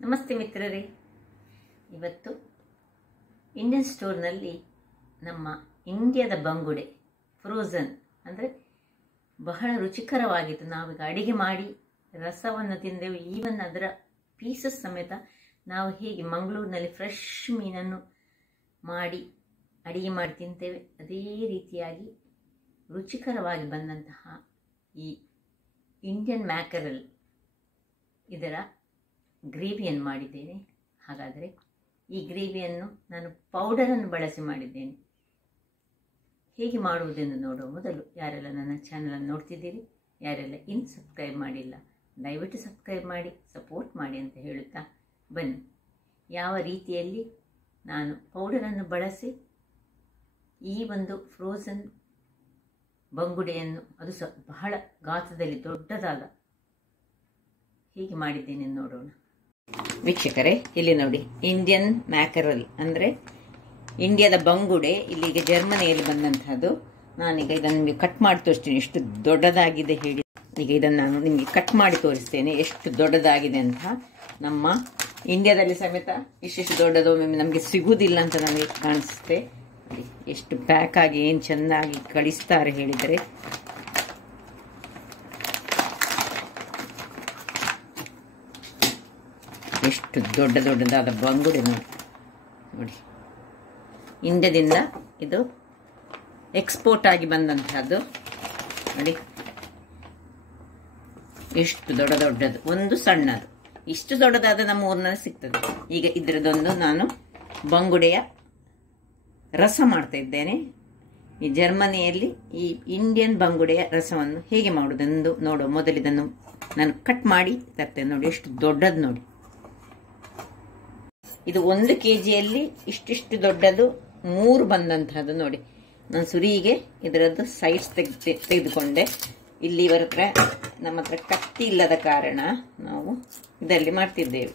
ನಮಸ್ತೆ ಮಿತ್ರರೇ, ಇವತ್ತು ಇಂಡಿಯನ್ ಸ್ಟೋರ್ನಲ್ಲಿ ನಮ್ಮ ಇಂಡಿಯಾದ ಬಂಗುಡೆ ಫ್ರೋಝನ್ ಅಂದರೆ ಬಹಳ ರುಚಿಕರವಾಗಿತ್ತು. ನಾವೀಗ ಅಡಿಗೆ ಮಾಡಿ ರಸವನ್ನು ತಿಂದೆವು. ಈವನ್ ಅದರ ಪೀಸಸ್ ಸಮೇತ ನಾವು ಹೇಗೆ ಮಂಗಳೂರಿನಲ್ಲಿ ಫ್ರೆಶ್ ಮೀನನ್ನು ಮಾಡಿ ಅಡಿಗೆ ಮಾಡಿ ತಿಂತೇವೆ, ಅದೇ ರೀತಿಯಾಗಿ ರುಚಿಕರವಾಗಿ ಬಂದಂತಹ ಈ ಇಂಡಿಯನ್ ಮ್ಯಾಕರಲ್ ಇದರ ಗ್ರೇವಿಯನ್ನು ಮಾಡಿದ್ದೇನೆ. ಹಾಗಾದರೆ ಈ ಗ್ರೇವಿಯನ್ನು ನಾನು ಪೌಡರನ್ನು ಬಳಸಿ ಮಾಡಿದ್ದೇನೆ. ಹೇಗೆ ಮಾಡುವುದೆಂದು ನೋಡುವ ಮೊದಲು ಯಾರೆಲ್ಲ ನನ್ನ ಚಾನಲನ್ನು ನೋಡ್ತಿದ್ದೀರಿ, ಯಾರೆಲ್ಲ ಇನ್ನು ಸಬ್ಸ್ಕ್ರೈಬ್ ಮಾಡಿಲ್ಲ, ದಯವಿಟ್ಟು ಸಬ್ಸ್ಕ್ರೈಬ್ ಮಾಡಿ ಸಪೋರ್ಟ್ ಮಾಡಿ ಅಂತ ಹೇಳುತ್ತಾ ಬನ್ನಿ. ಯಾವ ರೀತಿಯಲ್ಲಿ ನಾನು ಪೌಡರನ್ನು ಬಳಸಿ ಈ ಒಂದು ಫ್ರೋಝನ್ ಬಂಗುಡೆಯನ್ನು, ಅದು ಸಹ ಬಹಳ ಗಾತ್ರದಲ್ಲಿ ದೊಡ್ಡದಾದ, ಹೇಗೆ ಮಾಡಿದ್ದೇನೆ ನೋಡೋಣ. ವೀಕ್ಷಕರೇ, ಇಲ್ಲಿ ನೋಡಿ, ಇಂಡಿಯನ್ ಮ್ಯಾಕರಲ್ ಅಂದರೆ ಇಂಡಿಯಾದ ಬಂಗುಡೆ, ಇಲ್ಲಿಗೆ ಜರ್ಮನಿಯಲ್ಲಿ ಬಂದಂತಹದ್ದು. ನಾನೀಗ ಇದನ್ನು ನಿಮಗೆ ಕಟ್ ಮಾಡಿ ತೋರಿಸ್ತೀನಿ ಎಷ್ಟು ದೊಡ್ಡದಾಗಿದೆ ಹೇಳಿ. ಈಗ ಇದನ್ನು ನಾನು ನಿಮಗೆ ಕಟ್ ಮಾಡಿ ತೋರಿಸ್ತೇನೆ ಎಷ್ಟು ದೊಡ್ಡದಾಗಿದೆ ಅಂತ. ನಮ್ಮ ಇಂಡಿಯಾದಲ್ಲಿ ಸಮೇತ ಇಷ್ಟಿಷ್ಟು ದೊಡ್ಡದು ನಮಗೆ ಸಿಗುವುದಿಲ್ಲ ಅಂತ ನನಗೆ ಕಾಣಿಸುತ್ತೆ. ಎಷ್ಟು ಪ್ಯಾಕ್ ಆಗಿ ಏನು ಚೆನ್ನಾಗಿ ಕಳಿಸ್ತಾರೆ ಹೇಳಿದರೆ. ಎಷ್ಟು ದೊಡ್ಡದಾದ ಬಂಗುಡೆ ನೋಡಿ. ಇಂಡಿಯಾದಿಂದ ಇದು ಎಕ್ಸ್ಪೋರ್ಟ್ ಆಗಿ ಬಂದಂತಹದ್ದು ನೋಡಿ. ಎಷ್ಟು ದೊಡ್ಡದು, ಒಂದು ಸಣ್ಣದು, ಇಷ್ಟು ದೊಡ್ಡದಾದ ನಮ್ಮ ಊರಿನಲ್ಲಿ ಸಿಗ್ತದೆ. ಈಗ ಇದರದೊಂದು ನಾನು ಬಂಗುಡೆಯ ರಸ ಮಾಡ್ತಾ ಇದ್ದೇನೆ. ಈ ಜರ್ಮನಿಯಲ್ಲಿ ಈ ಇಂಡಿಯನ್ ಬಂಗುಡೆಯ ರಸವನ್ನು ಹೇಗೆ ಮಾಡುವುದೆಂದು ನೋಡುವ ಮೊದಲು ಇದನ್ನು ನಾನು ಕಟ್ ಮಾಡಿ ತರ್ತೇನೆ. ನೋಡಿ ಎಷ್ಟು ದೊಡ್ಡದು ನೋಡಿ. ಇದು 1 kgಯಲ್ಲಿ ಇಷ್ಟಿಷ್ಟು ದೊಡ್ಡದು 3 ಬಂದಂತಹದ್ದು ನೋಡಿ. ನಾನು ಸುರಿಗೆ ಇದರದ್ದು ಸೈಡ್ಸ್ ತೆಗೆದುಕೊಂಡೆ. ಇಲ್ಲಿ ನಮ್ಮ ಹತ್ರ ಕತ್ತಿ ಇಲ್ಲದ ಕಾರಣ ನಾವು ಇದರಲ್ಲಿ ಮಾಡ್ತಿದ್ದೇವೆ.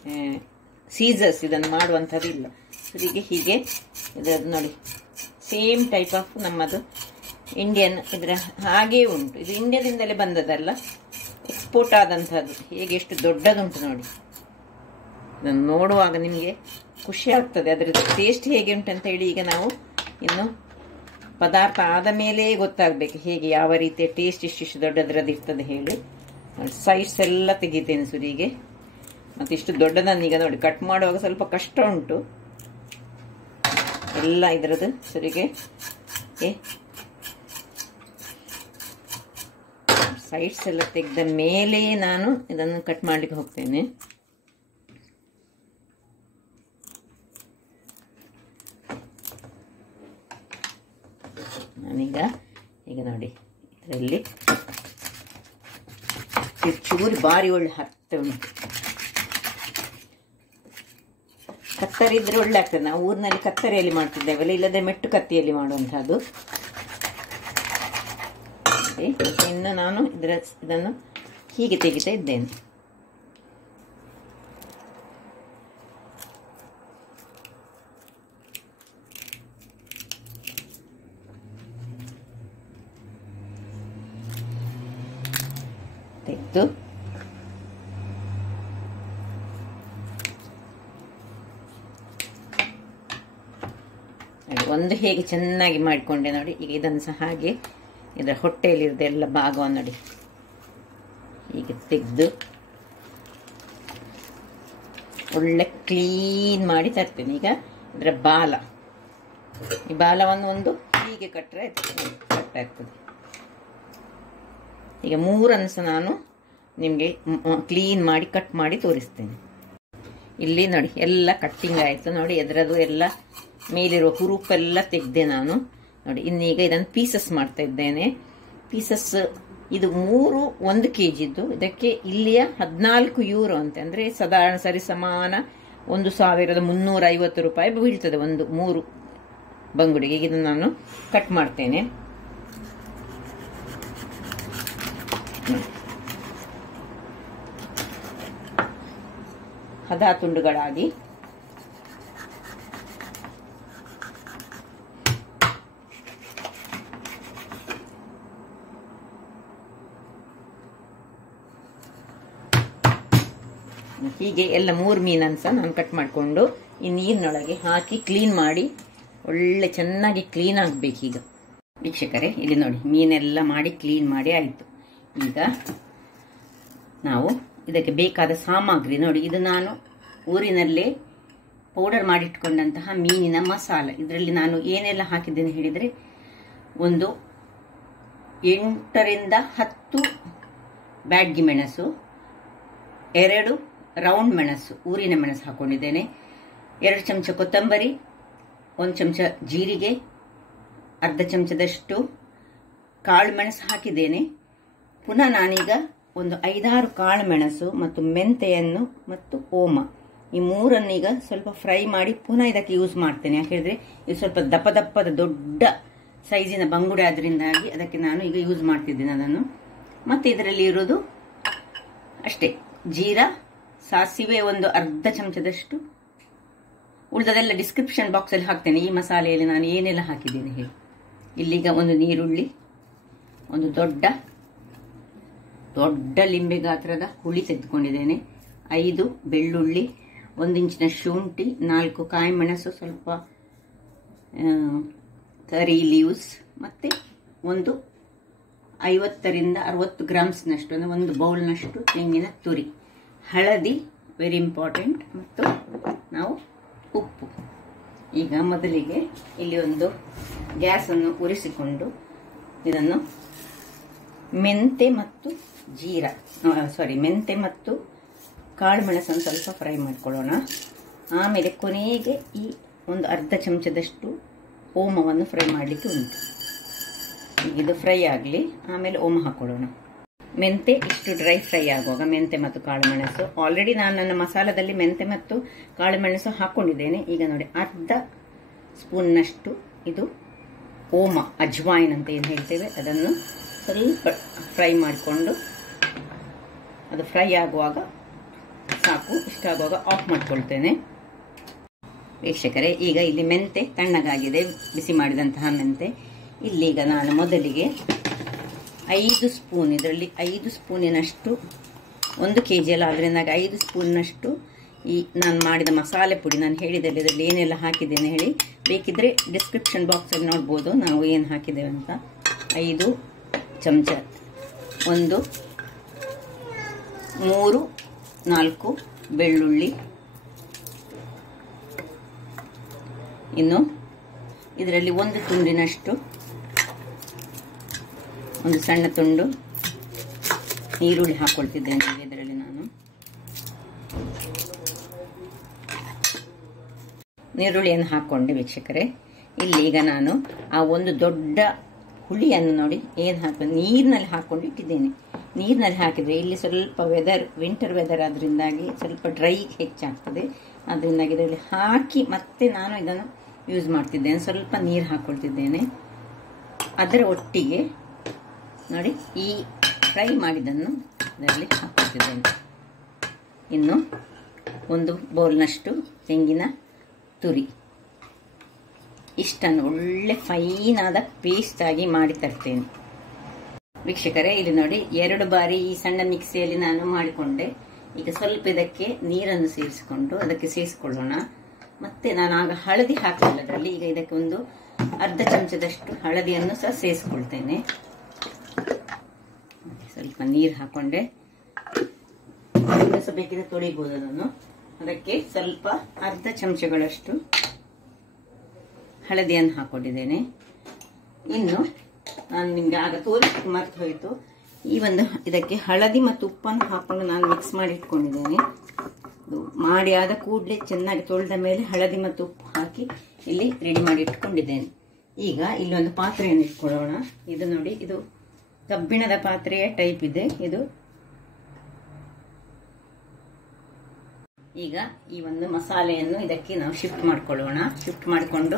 ಸೀಸರ್ಸ್ ಇದನ್ನು ಮಾಡುವಂಥದ್ದು ಇಲ್ಲ. ಸುರಿಗೆ ಹೀಗೆ ಇದರದ್ದು ನೋಡಿ, ಸೇಮ್ ಟೈಪ್ ಆಫ್ ನಮ್ಮದು ಇಂಡಿಯನ್ ಇದರ ಹಾಗೇ ಉಂಟು. ಇದು ಇಂಡಿಯಾದಿಂದಲೇ ಬಂದದಲ್ಲ, ಎಕ್ಸ್ಪೋರ್ಟ್ ಆದಂಥದ್ದು. ಹೇಗೆ ಎಷ್ಟು ದೊಡ್ಡದುಂಟು ನೋಡಿ. ಇದನ್ನು ನೋಡುವಾಗ ನಿಮಗೆ ಖುಷಿ ಆಗ್ತದೆ, ಅದರ ಟೇಸ್ಟ್ ಹೇಗೆ ಉಂಟು ಅಂತ ಹೇಳಿ. ಈಗ ನಾವು ಇನ್ನು ಪದಾರ್ಥ ಆದ ಮೇಲೆ ಗೊತ್ತಾಗಬೇಕು ಹೇಗೆ, ಯಾವ ರೀತಿಯ ಟೇಸ್ಟ್ ಇಷ್ಟಿಷ್ಟು ದೊಡ್ಡದ್ರದ್ದು ಇರ್ತದೆ ಹೇಳಿ. ಸೈಡ್ಸ್ ಎಲ್ಲ ತೆಗಿತೇನೆ ಸುರಿಗೆ. ಮತ್ತು ಇಷ್ಟು ದೊಡ್ಡದನ್ನು ಈಗ ನೋಡಿ ಕಟ್ ಮಾಡುವಾಗ ಸ್ವಲ್ಪ ಕಷ್ಟ ಉಂಟು. ಎಲ್ಲ ಇದರದ್ದು ಸುರಿಗೆ ಸೈಡ್ಸ್ ಎಲ್ಲ ತೆಗೆದ ಮೇಲೆ ನಾನು ಇದನ್ನು ಕಟ್ ಮಾಡಲಿಕ್ಕೆ ಹೋಗ್ತೇನೆ. ನಾನೀಗ ನೋಡಿ ಇದರಲ್ಲಿ ಚೂರು ಬಾರಿ ಒಳ್ಳೆ ಹತ್ತೆ ಉಂಟು. ಕತ್ತರಿ ಇದ್ರೆ ಒಳ್ಳೆ ಆಗ್ತದೆ. ನಾವು ಊರಿನಲ್ಲಿ ಕತ್ತರಿಯಲ್ಲಿ ಮಾಡ್ತಿದ್ದೇವಲ್ಲ, ಇಲ್ಲದೆ ಮೆಟ್ಟು ಕತ್ತಿಯಲ್ಲಿ ಮಾಡುವಂಥದ್ದು. ಇನ್ನು ನಾನು ಇದನ್ನು ಹೀಗೆ ತೆಗಿತಾ ಇದ್ದೇನೆ. ತೆಗೆದು ಒಂದು ಹೇಗೆ ಚೆನ್ನಾಗಿ ಮಾಡಿಕೊಂಡೆ ನೋಡಿ. ಈಗ ಇದನ್ನು ಸಹ ಹಾಗೆ ಇದರ ಹೊಟ್ಟೆಯಲ್ಲಿರೋದು ಎಲ್ಲ ಭಾಗವನ್ನು ನೋಡಿ ಹೀಗೆ ತೆಗೆದು ಒಳ್ಳೆ ಕ್ಲೀನ್ ಮಾಡಿ ತರ್ತೇನೆ. ಈಗ ಇದರ ಈ ಬಾಲವನ್ನು ಒಂದು ಹೀಗೆ ಕಟ್ಟರೆ ಕಟ್ಟ ಇರ್ತದೆ. ಈಗ 3 ಸಹ ನಾನು ನಿಮಗೆ ಕ್ಲೀನ್ ಮಾಡಿ ಕಟ್ ಮಾಡಿ ತೋರಿಸ್ತೇನೆ. ಇಲ್ಲಿ ನೋಡಿ ಎಲ್ಲ ಕಟ್ಟಿಂಗ್ ಆಯಿತು ನೋಡಿ. ಅದರದ್ದು ಎಲ್ಲ ಮೇಲಿರುವ ಹುರುಪೆಲ್ಲ ತೆಗೆದೆ ನಾನು ನೋಡಿ. ಇನ್ನೀಗ ಇದನ್ನು ಪೀಸಸ್ ಮಾಡ್ತಾ ಇದ್ದೇನೆ. ಪೀಸಸ್ ಇದು 1 kgದ್ದು. ಇದಕ್ಕೆ ಇಲ್ಲಿಯ 14 ಯೂರೋ ಅಂತ, ಅಂದರೆ ಸಾಧಾರಣ ಸರಿಸಮಾನ 1350 ರೂಪಾಯಿ ಬೀಳ್ತದೆ ಒಂದು 3 ಬಂಗುಡೆಗೆ. ಇದನ್ನು ನಾನು ಕಟ್ ಮಾಡ್ತೇನೆ. ಹದ ತುಂಡುಗಳಾಗಿ ಹೀಗೆ ಎಲ್ಲ 3 ಮೀನನ್ನು ಸಹ ನಾನು ಕಟ್ ಮಾಡಿಕೊಂಡು ಈ ನೀರಿನೊಳಗೆ ಹಾಕಿ ಕ್ಲೀನ್ ಮಾಡಿ ಒಳ್ಳೆ ಚೆನ್ನಾಗಿ ಕ್ಲೀನ್ ಆಗಬೇಕೀಗ. ವೀಕ್ಷಕರೇ, ಇಲ್ಲಿ ನೋಡಿ ಮೀನೆಲ್ಲ ಮಾಡಿ ಕ್ಲೀನ್ ಮಾಡಿ ಆಯಿತು. ಈಗ ನಾವು ಇದಕ್ಕೆ ಬೇಕಾದ ಸಾಮಗ್ರಿ ನೋಡಿ, ಇದು ನಾನು ಊರಿನಲ್ಲೇ ಪೌಡರ್ ಮಾಡಿಟ್ಕೊಂಡಂತಹ ಮೀನಿನ ಮಸಾಲೆ. ಇದರಲ್ಲಿ ನಾನು ಏನೆಲ್ಲ ಹಾಕಿದ್ದೇನೆ ಹೇಳಿದರೆ, ಒಂದು 8 ರಿಂದ 10 ಬ್ಯಾಡ್ಗಿ ಮೆಣಸು, 2 ರೌಂಡ್ ಮೆಣಸು, ಊರಿನ ಮೆಣಸು ಹಾಕೊಂಡಿದ್ದೇನೆ, 2 ಚಮಚ ಕೊತ್ತಂಬರಿ, 1 ಚಮಚ ಜೀರಿಗೆ, ಅರ್ಧ ಚಮಚದಷ್ಟು ಕಾಳು ಮೆಣಸು ಹಾಕಿದ್ದೇನೆ. ಪುನಃ ನಾನೀಗ ಒಂದು 5-6 ಕಾಳು ಮೆಣಸು ಮತ್ತು ಮೆಂತೆಯನ್ನು ಮತ್ತು ಓಮ, ಈ 3ಅನ್ನೀಗ ಸ್ವಲ್ಪ ಫ್ರೈ ಮಾಡಿ ಪುನಃ ಇದಕ್ಕೆ ಯೂಸ್ ಮಾಡ್ತೇನೆ. ಯಾಕೆಂದರೆ ಇದು ಸ್ವಲ್ಪ ದಪ್ಪದ ದೊಡ್ಡ ಸೈಜಿನ ಬಂಗುಡೆ ಆದ್ರಿಂದಾಗಿ ಅದಕ್ಕೆ ನಾನು ಈಗ ಯೂಸ್ ಮಾಡ್ತಿದ್ದೇನೆ ಅದನ್ನು. ಮತ್ತೆ ಇದರಲ್ಲಿ ಇರೋದು ಅಷ್ಟೇ, ಜೀರಾ, ಸಾಸಿವೆ ಒಂದು ಅರ್ಧ ಚಮಚದಷ್ಟು. ಉಳಿದದೆಲ್ಲ ಡಿಸ್ಕ್ರಿಪ್ಷನ್ ಬಾಕ್ಸಲ್ಲಿ ಹಾಕ್ತೇನೆ. ಈ ಮಸಾಲೆಯಲ್ಲಿ ನಾನು ಏನೆಲ್ಲ ಹಾಕಿದ್ದೇನೆ ಹೇಳಿ. ಇಲ್ಲಿಗ ಒಂದು ನೀರುಳ್ಳಿ, ಒಂದು ದೊಡ್ಡ ಲಿಂಬೆ ಗಾತ್ರದ ಹುಳಿ ತೆಗೆದುಕೊಂಡಿದ್ದೇನೆ, 5 ಬೆಳ್ಳುಳ್ಳಿ, 1 ಇಂಚಿನ ಶುಂಠಿ, 4 ಕಾಯಿ ಮೆಣಸು, ಸ್ವಲ್ಪ ಕರಿ ಲೀವ್ಸ್, ಮತ್ತೆ ಒಂದು 50 ರಿಂದ 60 ಗ್ರಾಮ್ಸ್ನಷ್ಟು ಅಂದರೆ 1 ಬೌಲ್ನಷ್ಟು ತೆಂಗಿನ ತುರಿ, ಹಳದಿ ವೆರಿ ಇಂಪಾರ್ಟೆಂಟ್, ಮತ್ತು ನಾವು ಉಪ್ಪು. ಈಗ ಮೊದಲಿಗೆ ಇಲ್ಲಿ ಒಂದು ಗ್ಯಾಸನ್ನು ಉರಿಸಿಕೊಂಡು ಇದನ್ನು ಮೆಂತೆ ಮತ್ತು ಮೆಂತೆ ಮತ್ತು ಕಾಳು ಮೆಣಸನ್ನು ಸ್ವಲ್ಪ ಫ್ರೈ ಮಾಡ್ಕೊಳ್ಳೋಣ. ಆಮೇಲೆ ಕೊನೆಗೆ ಈ ಒಂದು ಅರ್ಧ ಚಮಚದಷ್ಟು ಓಮವನ್ನು ಫ್ರೈ ಮಾಡಲಿಕ್ಕೆ ಉಂಟು. ಈಗ ಇದು ಫ್ರೈ ಆಗಲಿ, ಆಮೇಲೆ ಓಮ ಹಾಕೊಳ್ಳೋಣ. ಮೆಂತೆ ಇಷ್ಟು ಡ್ರೈ ಫ್ರೈ ಆಗುವಾಗ ಮೆಂತೆ ಮತ್ತು ಕಾಳು ಮೆಣಸು, ಆಲ್ರೆಡಿ ನಾನು ನನ್ನ ಮಸಾಲದಲ್ಲಿ ಮೆಂತೆ ಮತ್ತು ಕಾಳು ಮೆಣಸು ಹಾಕೊಂಡಿದ್ದೇನೆ. ಈಗ ನೋಡಿ, ಅರ್ಧ ಸ್ಪೂನ್ನಷ್ಟು ಇದು ಓಮ, ಅಜ್ವಾಯಿನ್ ಅಂತ ಏನು ಹೇಳ್ತೇವೆ, ಅದನ್ನು ಸ್ವಲ್ಪ ಫ್ರೈ ಮಾಡಿಕೊಂಡು, ಅದು ಫ್ರೈ ಆಗುವಾಗ ಸಾಕು, ಇಷ್ಟಾಗುವಾಗ ಆಫ್ ಮಾಡ್ಕೊಳ್ತೇನೆ. ವೀಕ್ಷಕರೇ, ಈಗ ಇಲ್ಲಿ ಮೆಂತೆ ತಣ್ಣಗಾಗಿದೆ, ಬಿಸಿ ಮಾಡಿದಂತಹ ಮೆಂತೆ. ಇಲ್ಲೀಗ ನಾನು ಮೊದಲಿಗೆ 5 ಸ್ಪೂನ್, ಇದರಲ್ಲಿ 5 ಸ್ಪೂನಿನಷ್ಟು, 1 kg ಅಲ್ಲ, ಅದರಿಂದ 5 ಸ್ಪೂನ್ನಷ್ಟು ಈ ನಾನು ಮಾಡಿದ ಮಸಾಲೆ ಪುಡಿ, ನಾನು ಹೇಳಿದಲ್ಲಿ ಇದರಲ್ಲಿ ಏನೆಲ್ಲ ಹಾಕಿದ್ದೇನೆ ಹೇಳಿ, ಬೇಕಿದ್ರೆ ಡಿಸ್ಕ್ರಿಪ್ಷನ್ ಬಾಕ್ಸಲ್ಲಿ ನೋಡ್ಬೋದು ನಾವು ಏನು ಹಾಕಿದ್ದೇವೆ ಅಂತ. 5 ಚಮಚ, 1 3-4 ಬೆಳ್ಳುಳ್ಳಿ, ಇನ್ನು ಇದರಲ್ಲಿ 1 ತುಂಡಿನಷ್ಟು, ಒಂದು ಸಣ್ಣ ತುಂಡು ಈರುಳ್ಳಿ ಹಾಕೊಳ್ತಿದ್ದೇನೆ. ಇದರಲ್ಲಿ ನಾನು ಈರುಳ್ಳಿಯನ್ನು ಹಾಕೊಂಡೆ. ವೀಕ್ಷಕರೇ, ಇಲ್ಲಿ ಈಗ ನಾನು ಆ ಒಂದು ದೊಡ್ಡ ಹುಳಿಯನ್ನು ನೋಡಿ ಏನು ನೀರಿನಲ್ಲಿ ಹಾಕೊಂಡು ಇಟ್ಟಿದ್ದೇನೆ. ನೀರಿನಲ್ಲಿ ಹಾಕಿದರೆ ಇಲ್ಲಿ ಸ್ವಲ್ಪ ವಿಂಟರ್ ವೆದರ್ ಆದ್ರಿಂದಾಗಿ ಸ್ವಲ್ಪ ಡ್ರೈ ಹೆಚ್ಚಾಗ್ತದೆ, ಅದರಿಂದಾಗಿ ಇದರಲ್ಲಿ ಹಾಕಿ ಮತ್ತೆ ನಾನು ಇದನ್ನು ಯೂಸ್ ಮಾಡ್ತಿದ್ದೇನೆ. ಸ್ವಲ್ಪ ನೀರು ಹಾಕೊಳ್ತಿದ್ದೇನೆ. ಅದರ ಒಟ್ಟಿಗೆ ನೋಡಿ ಈ ಫ್ರೈ ಮಾಡಿದ್ದನ್ನು ಇದರಲ್ಲಿ ಹಾಕೊಳ್ತಿದ್ದೇನೆ. ಇನ್ನು 1 ಬೌಲ್ನಷ್ಟು ತೆಂಗಿನ ತುರಿ, ಇಷ್ಟನ್ನು ಒಳ್ಳೆ ಫೈನ್ ಆದ ಪೇಸ್ಟ್ ಆಗಿ ಮಾಡಿ ತರ್ತೇನೆ. ವೀಕ್ಷಕರೇ, ಇಲ್ಲಿ ನೋಡಿ 2 ಬಾರಿ ಈ ಸಣ್ಣ ಮಿಕ್ಸಿಯಲ್ಲಿ ನಾನು ಮಾಡಿಕೊಂಡೆ. ಈಗ ಸ್ವಲ್ಪ ಇದಕ್ಕೆ ನೀರನ್ನು ಸೇರಿಸಿಕೊಂಡು ಅದಕ್ಕೆ ಸೇರಿಸಿಕೊಳ್ಳೋಣ. ಮತ್ತೆ ನಾನು ಆಗ ಹಳದಿ ಹಾಕಲಿಲ್ಲ ಅದರಲ್ಲಿ. ಈಗ ಇದಕ್ಕೆ ಒಂದು ಅರ್ಧ ಚಮಚದಷ್ಟು ಹಳದಿಯನ್ನು ಸಹ ಸೇರಿಸಿಕೊಳ್ತೇನೆ. ಸ್ವಲ್ಪ ನೀರು ಹಾಕೊಂಡೆ, ಬೇಕಿದ್ರೆ ತೊಳಿಬಹುದು ಅದನ್ನು. ಅದಕ್ಕೆ ಸ್ವಲ್ಪ ಅರ್ಧ ಚಮಚಗಳಷ್ಟು ಹಳದಿಯನ್ನು ಹಾಕೊಂಡಿದ್ದೇನೆ. ಇನ್ನು ನಾನು ನಿಮ್ಗೆ ಆಗ ತೋರಿಸಿ ಮರ್ತು ಹೋಯಿತು, ಈ ಒಂದು ಇದಕ್ಕೆ ಹಳದಿ ಮತ್ತು ಉಪ್ಪನ್ನು ಹಾಕೊಂಡು ನಾನು ಮಿಕ್ಸ್ ಮಾಡಿ ಇಟ್ಕೊಂಡಿದ್ದೇನೆ. ಮಾಡಿ ಆದ ಕೂಡಲೇ ಚೆನ್ನಾಗಿ ತೊಳೆದ ಮೇಲೆ ಹಳದಿ ಮತ್ತು ಉಪ್ಪು ಹಾಕಿ ಇಲ್ಲಿ ರೆಡಿ ಮಾಡಿ ಇಟ್ಕೊಂಡಿದ್ದೇನೆ. ಈಗ ಇಲ್ಲಿ ಒಂದು ಪಾತ್ರೆಯನ್ನು ಇಟ್ಕೊಳ್ಳೋಣ. ಇದು ನೋಡಿ, ಇದು ಕಬ್ಬಿಣದ ಪಾತ್ರೆಯ ಟೈಪ್ ಇದೆ ಇದು. ಈಗ ಈ ಒಂದು ಮಸಾಲೆಯನ್ನು ಇದಕ್ಕೆ ನಾವು ಶಿಫ್ಟ್ ಮಾಡ್ಕೊಳ್ಳೋಣ. ಶಿಫ್ಟ್ ಮಾಡಿಕೊಂಡು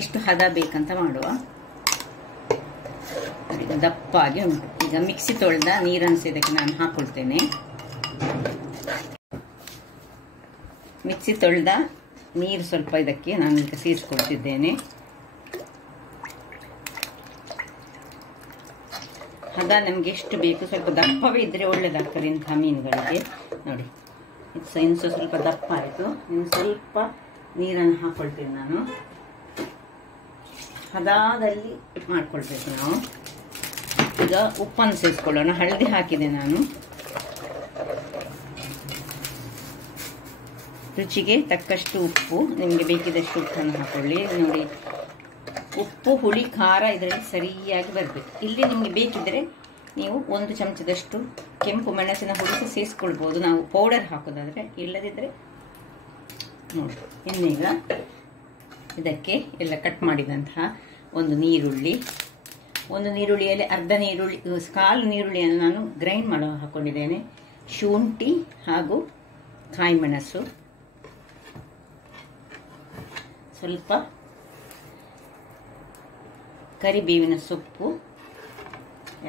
ಎಷ್ಟು ಹದ ಬೇಕಂತ ಮಾಡುವ. ಈಗ ದಪ್ಪಾಗಿ ಉಂಟು. ಈಗ ಮಿಕ್ಸಿ ತೊಳೆದ ನೀರನ್ನು ಇದಕ್ಕೆ ನಾನು ಹಾಕೊಳ್ತೇನೆ. ಮಿಕ್ಸಿ ತೊಳೆದ ನೀರು ಸ್ವಲ್ಪ ಇದಕ್ಕೆ ನಾನು ಈಗ ಸೇರಿಸ್ಕೊಳ್ತಿದ್ದೇನೆ. ಹದ ನಮಗೆ ಎಷ್ಟು ಬೇಕು, ಸ್ವಲ್ಪ ದಪ್ಪವೇ ಇದ್ರೆ ಒಳ್ಳೆದಾಗ್ತದೆ ಇಂಥ ಮೀನುಗಳಿಗೆ. ನೋಡಿ ಇದು ಸಹ ಇನ್ನು ಸ್ವಲ್ಪ ದಪ್ಪ ಆಯಿತು. ಇನ್ನು ಸ್ವಲ್ಪ ನೀರನ್ನು ಹಾಕ್ಕೊಳ್ತೀನಿ ನಾನು. ಹದಾದಲ್ಲಿ ಮಾಡ್ಕೊಳ್ಬೇಕು ನಾವು. ಈಗ ಉಪ್ಪನ್ನು ಸೇರಿಸ್ಕೊಳ್ಳೋಣ. ಹಳದಿ ಹಾಕಿದೆ ನಾನು. ರುಚಿಗೆ ತಕ್ಕಷ್ಟು ಉಪ್ಪು, ನಿಮಗೆ ಬೇಕಿದಷ್ಟು ಉಪ್ಪನ್ನು ಹಾಕೊಳ್ಳಿ. ನೋಡಿ, ಉಪ್ಪು, ಹುಳಿ, ಖಾರ ಇದರಲ್ಲಿ ಸರಿಯಾಗಿ ಬರಬೇಕು. ಇಲ್ಲಿ ನಿಮಗೆ ಬೇಕಿದ್ರೆ ನೀವು 1 ಚಮಚದಷ್ಟು ಕೆಂಪು ಮೆಣಸಿನ ಹುಡಿ ಸಹ ಸೇರಿಸ್ಕೊಳ್ಬೋದು, ನಾವು ಪೌಡರ್ ಹಾಕೋದಾದರೆ. ಇಲ್ಲದಿದ್ದರೆ ನೋಡಿ. ಇನ್ನೀಗ ಇದಕ್ಕೆ ಎಲ್ಲ ಕಟ್ ಮಾಡಿದಂತಹ ಒಂದು ನೀರುಳ್ಳಿಯಲ್ಲಿ ಅರ್ಧ ನೀರುಳ್ಳಿ, ಕಾಲು ನೀರುಳ್ಳಿಯನ್ನು ನಾನು ಗ್ರೈಂಡ್ ಮಾಡೋ ಹಾಕ್ಕೊಂಡಿದ್ದೇನೆ. ಶುಂಠಿ ಹಾಗೂ ಕಾಯಿ ಮೆಣಸು, ಸ್ವಲ್ಪ ಕರಿಬೇವಿನ ಸೊಪ್ಪು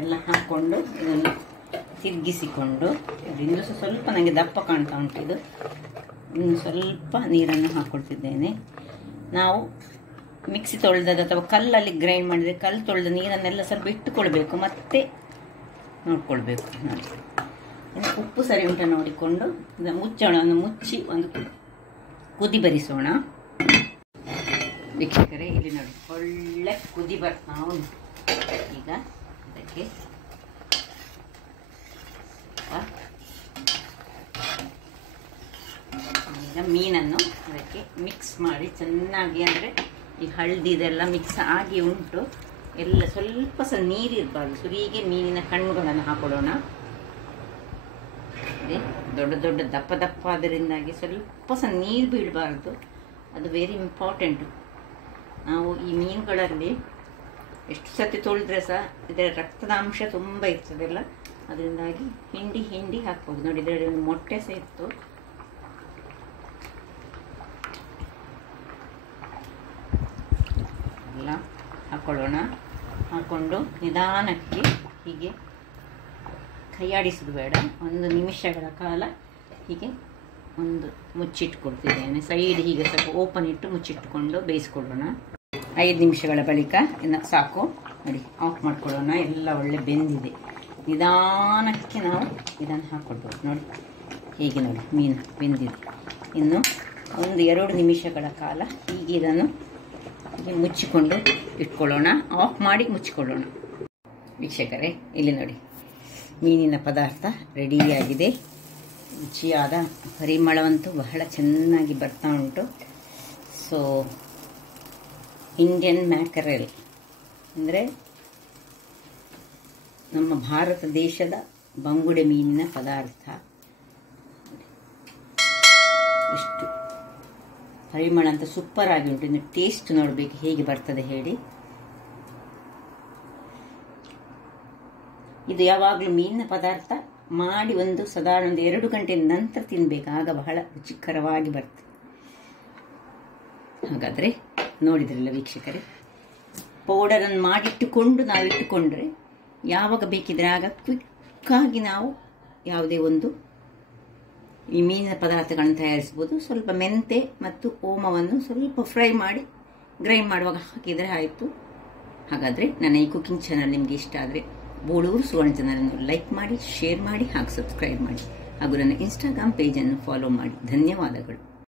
ಎಲ್ಲ ಹಾಕ್ಕೊಂಡು ಇದನ್ನು ತಿರುಗಿಸಿಕೊಂಡು, ಇನ್ನು ಸ್ವಲ್ಪ ನನಗೆ ದಪ್ಪ ಕಾಣ್ತಾ ಉಂಟು ಇದು. ಇನ್ನು ಸ್ವಲ್ಪ ನೀರನ್ನು ಹಾಕ್ಕೊಳ್ತಿದ್ದೇನೆ. ನಾವು ಮಿಕ್ಸಿ ತೊಳೆದದ್ದು ಅಥವಾ ಕಲ್ಲಲ್ಲಿ ಗ್ರೈಂಡ್ ಮಾಡಿದರೆ ಕಲ್ಲು ತೊಳೆದ ನೀರನ್ನೆಲ್ಲ ಸ್ವಲ್ಪ ಇಟ್ಟುಕೊಳ್ಬೇಕು, ಮತ್ತೆ ನೋಡ್ಕೊಳ್ಬೇಕು. ನೋಡಿ, ಇನ್ನು ಉಪ್ಪು ಸರಿ ಉಂಟ ನೋಡಿಕೊಂಡು ಮುಚ್ಚಳವನ್ನು ಮುಚ್ಚಿ ಒಂದು ಕುದಿ ಬರಿಸೋಣ. ವೀಕ್ಷಕರೇ, ಇಲ್ಲಿ ನೋಡಿ ಒಳ್ಳೆ ಕುದಿ ಬರ್ತಾ ಉಂಟು. ಈಗ ಅದಕ್ಕೆ ಈಗ ಮೀನನ್ನು ಅದಕ್ಕೆ ಮಿಕ್ಸ್ ಮಾಡಿ ಚೆನ್ನಾಗಿ, ಅಂದರೆ ಈ ಹಳದಿ ಇದೆಲ್ಲ ಮಿಕ್ಸ್ ಆಗಿ ಉಂಟು. ಎಲ್ಲ ಸ್ವಲ್ಪ ಸಹ ನೀರಿರಬಾರ್ದು, ಸುರಿಗೆ ಮೀನಿನ ಕಣ್ಣುಗಳನ್ನು ಹಾಕೊಳ್ಳೋಣ. ದೊಡ್ಡ ದೊಡ್ಡ ದಪ್ಪ ಅದರಿಂದಾಗಿ ಸ್ವಲ್ಪ ಸಹ ನೀರು ಬೀಳಬಾರ್ದು, ಅದು ವೆರಿ ಇಂಪಾರ್ಟೆಂಟು. ನಾವು ಈ ಮೀನುಗಳಲ್ಲಿ ಎಷ್ಟು ಸತಿ ತೊಳೆದ್ರೆ ಸಹ ಇದರ ರಕ್ತದ ಅಂಶ ತುಂಬ ಇರ್ತದೆಲ್ಲ, ಅದರಿಂದಾಗಿ ಹಿಂಡಿ ಹಾಕ್ಬೋದು. ನೋಡಿ, ಇದರಲ್ಲಿ ಒಂದು ಮೊಟ್ಟೆ ಸಹ ಇತ್ತು. ಎಲ್ಲ ಹಾಕ್ಕೊಳ್ಳೋಣ. ಹಾಕ್ಕೊಂಡು ನಿಧಾನಕ್ಕೆ ಹೀಗೆ ಕೈಯಾಡಿಸೋದು ಬೇಡ, 1 ನಿಮಿಷಗಳ ಕಾಲ ಹೀಗೆ ಒಂದು ಮುಚ್ಚಿಟ್ಕೊಳ್ತಿದ್ದೇನೆ. ಸೈಡ್ ಹೀಗೆ ಸ್ವಲ್ಪ ಓಪನ್ ಇಟ್ಟು ಮುಚ್ಚಿಟ್ಕೊಂಡು ಬೇಯಿಸ್ಕೊಳ್ಳೋಣ. 5 ನಿಮಿಷಗಳ ಬಳಿಕ ಇನ್ನು ಸಾಕು. ನೋಡಿ, ಆಫ್ ಮಾಡ್ಕೊಳ್ಳೋಣ. ಎಲ್ಲ ಒಳ್ಳೆ ಬೆಂದಿದೆ. ನಿಧಾನಕ್ಕೆ ನಾವು ಇದನ್ನು ಹಾಕ್ಕೊಳ್ಬೋದು. ನೋಡಿ, ಹೀಗೆ ನೋಡಿ ಮೀನು ಬೆಂದಿದೆ. ಇನ್ನು 1-2 ನಿಮಿಷಗಳ ಕಾಲ ಹೀಗೆ ಇದನ್ನು ಮುಚ್ಚಿಕೊಂಡು ಇಟ್ಕೊಳ್ಳೋಣ. ಆಫ್ ಮಾಡಿ ಮುಚ್ಚಿಕೊಳ್ಳೋಣ. ವೀಕ್ಷಕರೇ, ಇಲ್ಲಿ ನೋಡಿ ಮೀನಿನ ಪದಾರ್ಥ ರೆಡಿಯಾಗಿದೆ. ರುಚಿಯಾದ ಪರಿಮಳವಂತೂ ಬಹಳ ಚೆನ್ನಾಗಿ ಬರ್ತಾ ಉಂಟು. ಸೊ ಇಂಡಿಯನ್ ಮ್ಯಾಕರೆಲ್ ಅಂದರೆ ನಮ್ಮ ಭಾರತ ದೇಶದ ಬಂಗುಡೆ ಮೀನಿನ ಪದಾರ್ಥ. ಎಷ್ಟು ಪರಿಮಳ ಅಂತ ಸೂಪರ್ ಆಗಿ ಉಂಟು. ಇನ್ನು ಟೇಸ್ಟ್ ನೋಡಬೇಕು ಹೇಗೆ ಬರ್ತದೆ ಹೇಳಿ. ಇದು ಯಾವಾಗಲೂ ಮೀನಿನ ಪದಾರ್ಥ ಮಾಡಿ ಸಾಧಾರಣ 2 ಗಂಟೆ ನಂತರ ತಿನ್ಬೇಕು, ಆಗ ಬಹಳ ರುಚಿಕರವಾಗಿ ಬರ್ತದೆ. ಹಾಗಾದರೆ ನೋಡಿದ್ರಲ್ಲ ವೀಕ್ಷಕರೇ, ಪೌಡರನ್ನು ಮಾಡಿಟ್ಟುಕೊಂಡು ನಾವು ಇಟ್ಟುಕೊಂಡ್ರೆ ಯಾವಾಗ ಬೇಕಿದ್ರೆ ಆಗ ಕ್ವಿಕ್ಕಾಗಿ ನಾವು ಯಾವುದೇ ಒಂದು ಈ ಮೀನಿನ ಪದಾರ್ಥಗಳನ್ನು ತಯಾರಿಸ್ಬೋದು. ಸ್ವಲ್ಪ ಮೆಂತೆ ಮತ್ತು ಓಮವನ್ನು ಸ್ವಲ್ಪ ಫ್ರೈ ಮಾಡಿ ಗ್ರೈಂಡ್ ಮಾಡುವಾಗ ಹಾಕಿದರೆ ಆಯಿತು. ಹಾಗಾದರೆ ನನ್ನ ಈ ಕುಕಿಂಗ್ ಚಾನಲ್ ನಿಮಗೆ ಇಷ್ಟ ಆದರೆ ಬೋಳೂರು ಸುವರ್ಣ ಚಾನಲನ್ನು ಲೈಕ್ ಮಾಡಿ, ಶೇರ್ ಮಾಡಿ ಹಾಗೂ ಸಬ್ಸ್ಕ್ರೈಬ್ ಮಾಡಿ ಹಾಗೂ ನನ್ನ ಇನ್ಸ್ಟಾಗ್ರಾಮ್ ಪೇಜನ್ನು ಫಾಲೋ ಮಾಡಿ. ಧನ್ಯವಾದಗಳು.